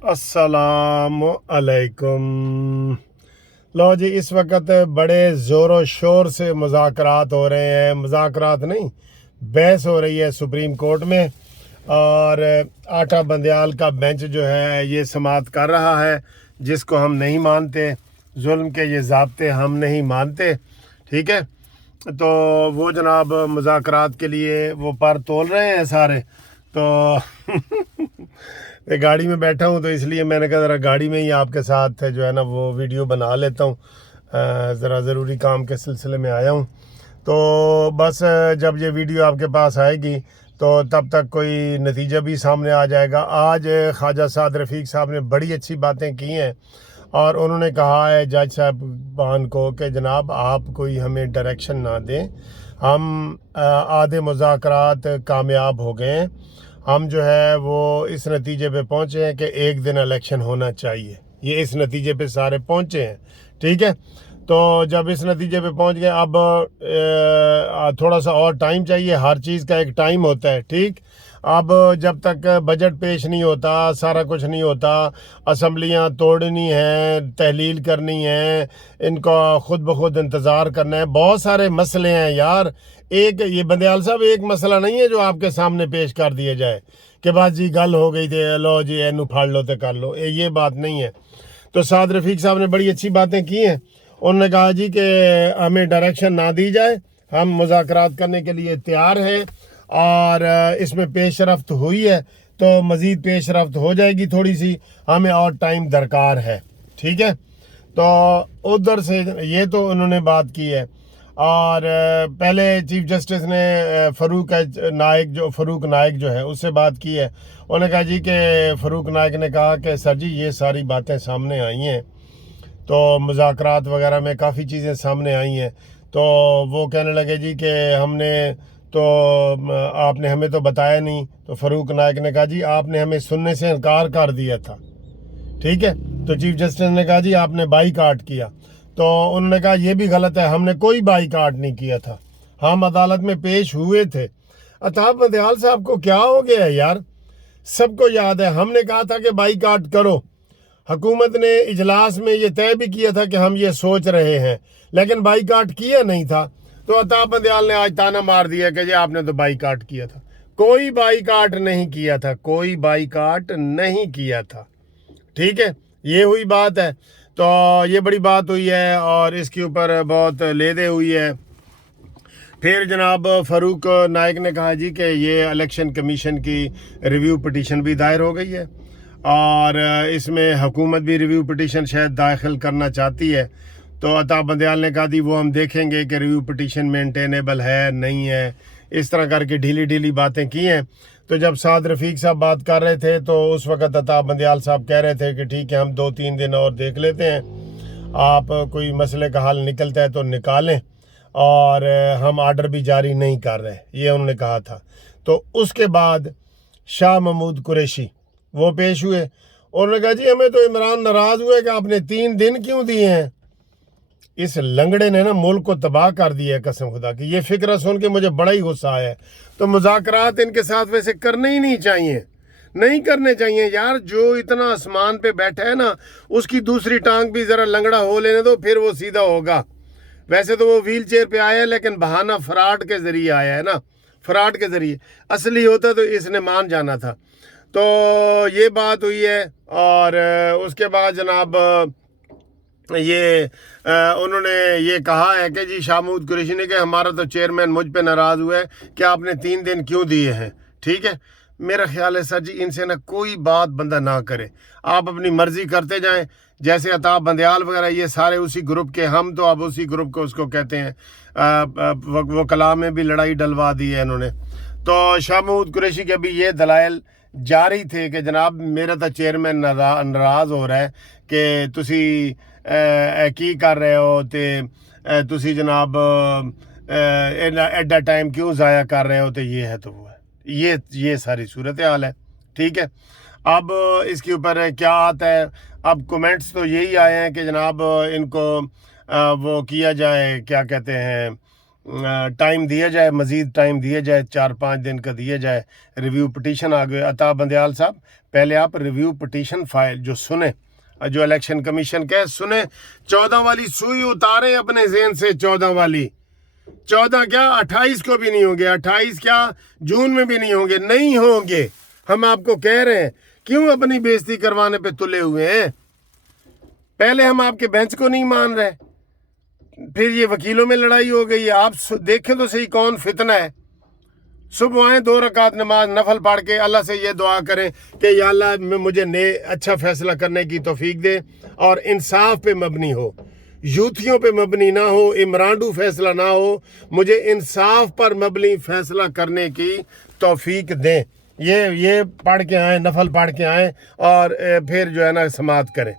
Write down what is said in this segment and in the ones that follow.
अस्सलाम अलैकुम। लो जी, इस वक्त बड़े ज़ोर शोर से मुज़ाकरात हो रहे हैं, मुज़ाकरात नहीं, बहस हो रही है सुप्रीम कोर्ट में। और आटा बंदयाल का बेंच जो है ये समाअत कर रहा है, जिसको हम नहीं मानते। जुल्म के ये ज़ाब्ते हम नहीं मानते, ठीक है। तो वो जनाब मुज़ाकरात के लिए वो पर तोल रहे हैं सारे। तो मैं गाड़ी में बैठा हूँ, तो इसलिए मैंने कहा ज़रा गाड़ी में ही आपके साथ जो है ना वो वीडियो बना लेता हूँ। ज़रा ज़रूरी काम के सिलसिले में आया हूँ। तो बस जब ये वीडियो आपके पास आएगी तो तब तक कोई नतीजा भी सामने आ जाएगा। आज ख्वाजा साद रफ़ीक साहब ने बड़ी अच्छी बातें की हैं, और उन्होंने कहा है जज साहबान को कि जनाब आप कोई हमें डायरेक्शन ना दें, हम आधे मुज़ाकरात कामयाब हो गए हैं। हम जो है वो इस नतीजे पे पहुँचे हैं कि एक दिन इलेक्शन होना चाहिए। ये इस नतीजे पे सारे पहुँचे हैं, ठीक है। तो जब इस नतीजे पे पहुँच गए, अब थोड़ा सा और टाइम चाहिए। हर चीज़ का एक टाइम होता है, ठीक। अब जब तक बजट पेश नहीं होता, सारा कुछ नहीं होता, असम्बलियाँ तोड़नी हैं, तहलील करनी है, इनका खुद ब खुद इंतज़ार करना है, बहुत सारे मसले हैं यार। एक ये बंदयाल साहब एक मसला नहीं है जो आपके सामने पेश कर दिया जाए कि बस जी गल हो गई थी, लो जी एनू फाड़ लो तो कर लो, ये बात नहीं है। तो साद रफ़ीक साहब ने बड़ी अच्छी बातें की हैं। उन्होंने कहा जी कि हमें डायरेक्शन ना दी जाए, हम मुज़ाकरात करने के लिए तैयार हैं, और इसमें पेशरफ्त हुई है तो मज़ीद पेशरफ्त हो जाएगी थोड़ी सी, हमें और टाइम दरकार है, ठीक है। तो उधर से ये तो उन्होंने बात की है। और पहले चीफ जस्टिस ने फ़रूक नाइक जो है उससे बात की है। उन्होंने कहा जी कि फ़रूक नाइक ने कहा कि सर जी ये सारी बातें सामने आई हैं, तो मुज़ाकरात वगैरह में काफ़ी चीज़ें सामने आई हैं। तो वो कहने लगे जी कि हमने तो आपने हमें तो बताया नहीं। तो फ़रूक नाइक ने कहा जी आपने हमें सुनने से इनकार कर दिया था, ठीक है। तो चीफ जस्टिस ने कहा जी आपने बाईकाट किया। तो उन्होंने कहा ये भी गलत है, हमने कोई बाईकाट नहीं किया था, हम अदालत में पेश हुए थे। अताब बंदयाल साहब को क्या हो गया है यार, सबको याद है हमने कहा था कि बाईकाट करो। हुकूमत ने इजलास में ये तय भी किया था कि हम ये सोच रहे हैं, लेकिन बाईकाट किया नहीं था। तो अताब बंदयाल ने आज ताना मार दिया कि ये आपने तो बाईकाट किया था। कोई बाईकाट नहीं किया था, कोई बाईकाट नहीं किया था, ठीक है। ये हुई बात है। तो ये बड़ी बात हुई है और इसके ऊपर बहुत लेदे हुई है। फिर जनाब फ़रूक नाइक ने कहा जी कि ये इलेक्शन कमीशन की रिव्यू पटिशन भी दायर हो गई है, और इसमें हुकूमत भी रिव्यू पटिशन शायद दाखिल करना चाहती है। तो अता बंदयाल ने कहा थी वो हम देखेंगे कि रिव्यू पटिशन मेंटेनेबल है नहीं है, इस तरह करके ढीली ढीली बातें की हैं। तो जब साद रफ़ीक साहब बात कर रहे थे तो उस वक़्त अता बंदयाल साहब कह रहे थे कि ठीक है हम 2-3 दिन और देख लेते हैं, आप कोई मसले का हल निकलता है तो निकालें, और हम आर्डर भी जारी नहीं कर रहे, ये उन्होंने कहा था। तो उसके बाद शाह महमूद कुरैशी वो पेश हुए। उन्होंने कहा जी हमें तो इमरान नाराज़ हुए कि आपने 3 दिन क्यों दिए हैं। इस लंगड़े ने ना मुल्क को तबाह कर दिया है, कसम खुदा की। ये फिक्र सुन के मुझे बड़ा ही गुस्सा आया है। तो मुज़ाकरात इनके साथ वैसे करने ही नहीं चाहिए, नहीं करने चाहिए यार। जो इतना आसमान पे बैठा है ना, उसकी दूसरी टांग भी ज़रा लंगड़ा हो लेने दो, फिर वो सीधा होगा। वैसे तो वो व्हील चेयर पे आया है, लेकिन बहाना फ्रॉड के ज़रिए आया है ना, फ्रॉड के ज़रिए। असली होता तो इसने मान जाना था। तो ये बात हुई है। और उसके बाद जनाब ये उन्होंने ये कहा है कि जी शाह महमूद कुरैशी ने कि हमारा तो चेयरमैन मुझ पे नाराज़ हुआ है कि आपने 3 दिन क्यों दिए हैं, ठीक है। मेरा ख्याल है सर जी इनसे ना कोई बात बंदा ना करे, आप अपनी मर्ज़ी करते जाएं। जैसे अताब बंदयाल वगैरह ये सारे उसी ग्रुप के, हम तो अब उसी ग्रुप को उसको कहते हैं। वो कलाम में भी लड़ाई डलवा दी है इन्होंने। तो शाह महमूद कुरैशी के भी ये दलाइल जारी थे कि जनाब मेरा तो चेयरमैन नाराज़ हो रहा है कि तुसी की कर रहे हो, तो तुसी जनाब एडा टाइम क्यों ज़ाया कर रहे हो। तो ये है तो वो है, ये सारी सूरत हाल है, ठीक है। अब इसके ऊपर क्या आता है, अब कमेंट्स तो यही आए हैं कि जनाब इनको वो किया जाए, क्या कहते हैं, टाइम दिया जाए, मज़ीद टाइम दिया जाए, 4-5 दिन का दिया जाए। रिव्यू पटिशन आ गए। अता बंदयाल साहब, पहले आप रिव्यू पटिशन फाइल जो सुने, जो इलेक्शन कमीशन के सुने, 14 वाली सुई उतारें अपने ज़हन से। 14 वाली, 14 क्या 28 को भी नहीं होंगे, 28 क्या जून में भी नहीं होंगे, नहीं होंगे। हम आपको कह रहे हैं, क्यों अपनी बेइज्जती करवाने पे तुले हुए हैं? पहले हम आपके बेंच को नहीं मान रहे, फिर ये वकीलों में लड़ाई हो गई। आप देखें तो सही कौन फितना है। सुबह आए 2 रकात नमाज नफल पढ़ के अल्लाह से ये दुआ करें कि या अल्लाह मुझे अच्छा फैसला करने की तौफीक दे और इंसाफ पे मबनी हो, यूथियों पे मबनी ना हो, इमरानडू फैसला ना हो, मुझे इंसाफ पर मबनी फैसला करने की तौफीक दें। ये पढ़ के आए, नफल पढ़ के आए और फिर जो है ना समात करें,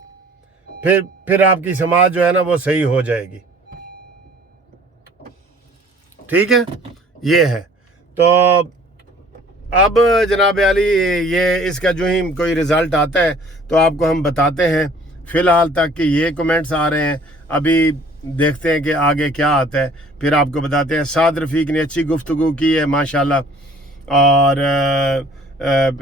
फिर आपकी समाज जो है ना वो सही हो जाएगी। ठीक है, ये है। तो अब जनाब अली, ये इसका जो ही कोई रिज़ल्ट आता है तो आपको हम बताते हैं। फ़िलहाल तक कि ये कमेंट्स आ रहे हैं, अभी देखते हैं कि आगे क्या आता है, फिर आपको बताते हैं। साद रफ़ीक ने अच्छी गुफ्तगू की है माशाल्लाह, और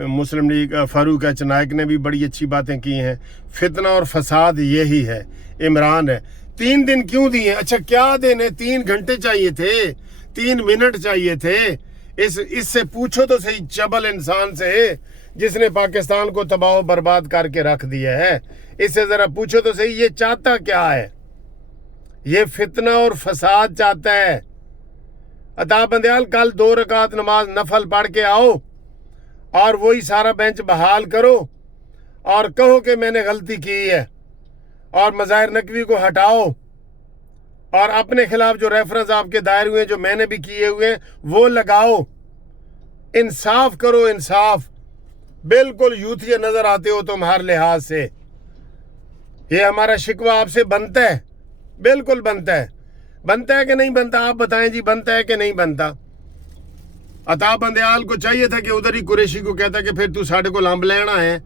मुस्लिम लीग फ़ारूक चनायक ने भी बड़ी अच्छी बातें की हैं। फितना और फसाद यही है, इमरान है। 3 दिन क्यों दिए? अच्छा क्या देने, 3 घंटे चाहिए थे, 3 मिनट चाहिए थे। इससे पूछो तो सही चबल इंसान से जिसने पाकिस्तान को तबाह बर्बाद करके रख दिया है, इससे ज़रा पूछो तो सही ये चाहता क्या है। ये फितना और फसाद चाहता है। अता बंदयाल, कल 2 रकात नमाज नफल पढ़ के आओ और वही सारा बेंच बहाल करो और कहो कि मैंने गलती की है, और मज़ाहिर नकवी को हटाओ और अपने खिलाफ जो रेफरेंस आपके दायर हुए, जो मैंने भी किए हुए हैं, वो लगाओ। इंसाफ करो, इंसाफ। बिल्कुल यूथिया नजर आते हो तुम हर लिहाज से। ये हमारा शिकवा आपसे बनता है, बिल्कुल बनता है। बनता है कि नहीं बनता? आप बताएं जी, बनता है कि नहीं बनता? अता बंदयाल को चाहिए था कि उधर ही कुरैशी को कहता कि फिर तू साढ़े को लांब लेना है।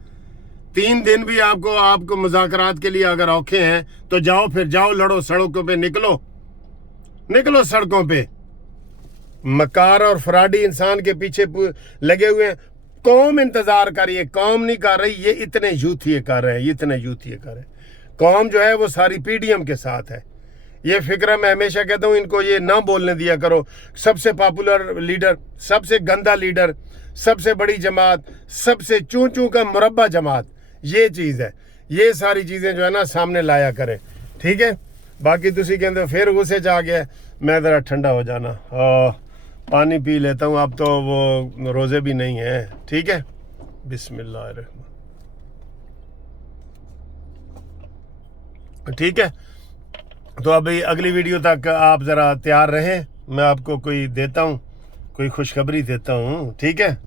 3 दिन भी आपको मुज़ाकरात के लिए अगर औखे हैं तो जाओ, फिर जाओ, लड़ो, सड़कों पे निकलो सड़कों पे। मकार और फराडी इंसान के पीछे लगे हुए हैं। कौम इंतजार कर रही है, कौम नहीं कर रही, ये इतने यूथिये कर रहे हैं। कौम जो है वो सारी पीडीएम के साथ है। ये फिक्र मैं हमेशा कहता हूँ, इनको ये ना बोलने दिया करो। सबसे पॉपुलर लीडर, सबसे गंदा लीडर, सबसे बड़ी जमात, सबसे चूं का मुरब्बा जमात, ये चीज़ है। ये सारी चीज़ें जो है ना सामने लाया करें, ठीक है। बाकी तुसी कहते फिर गुस्से जा गया, मैं ज़रा ठंडा हो जाना, पानी पी लेता हूँ। अब तो वो रोज़े भी नहीं है, ठीक है। बिस्मिल्लाहिर्रहमान, ठीक है। तो अभी अगली वीडियो तक आप ज़रा तैयार रहें, मैं आपको कोई खुशखबरी देता हूँ, ठीक है।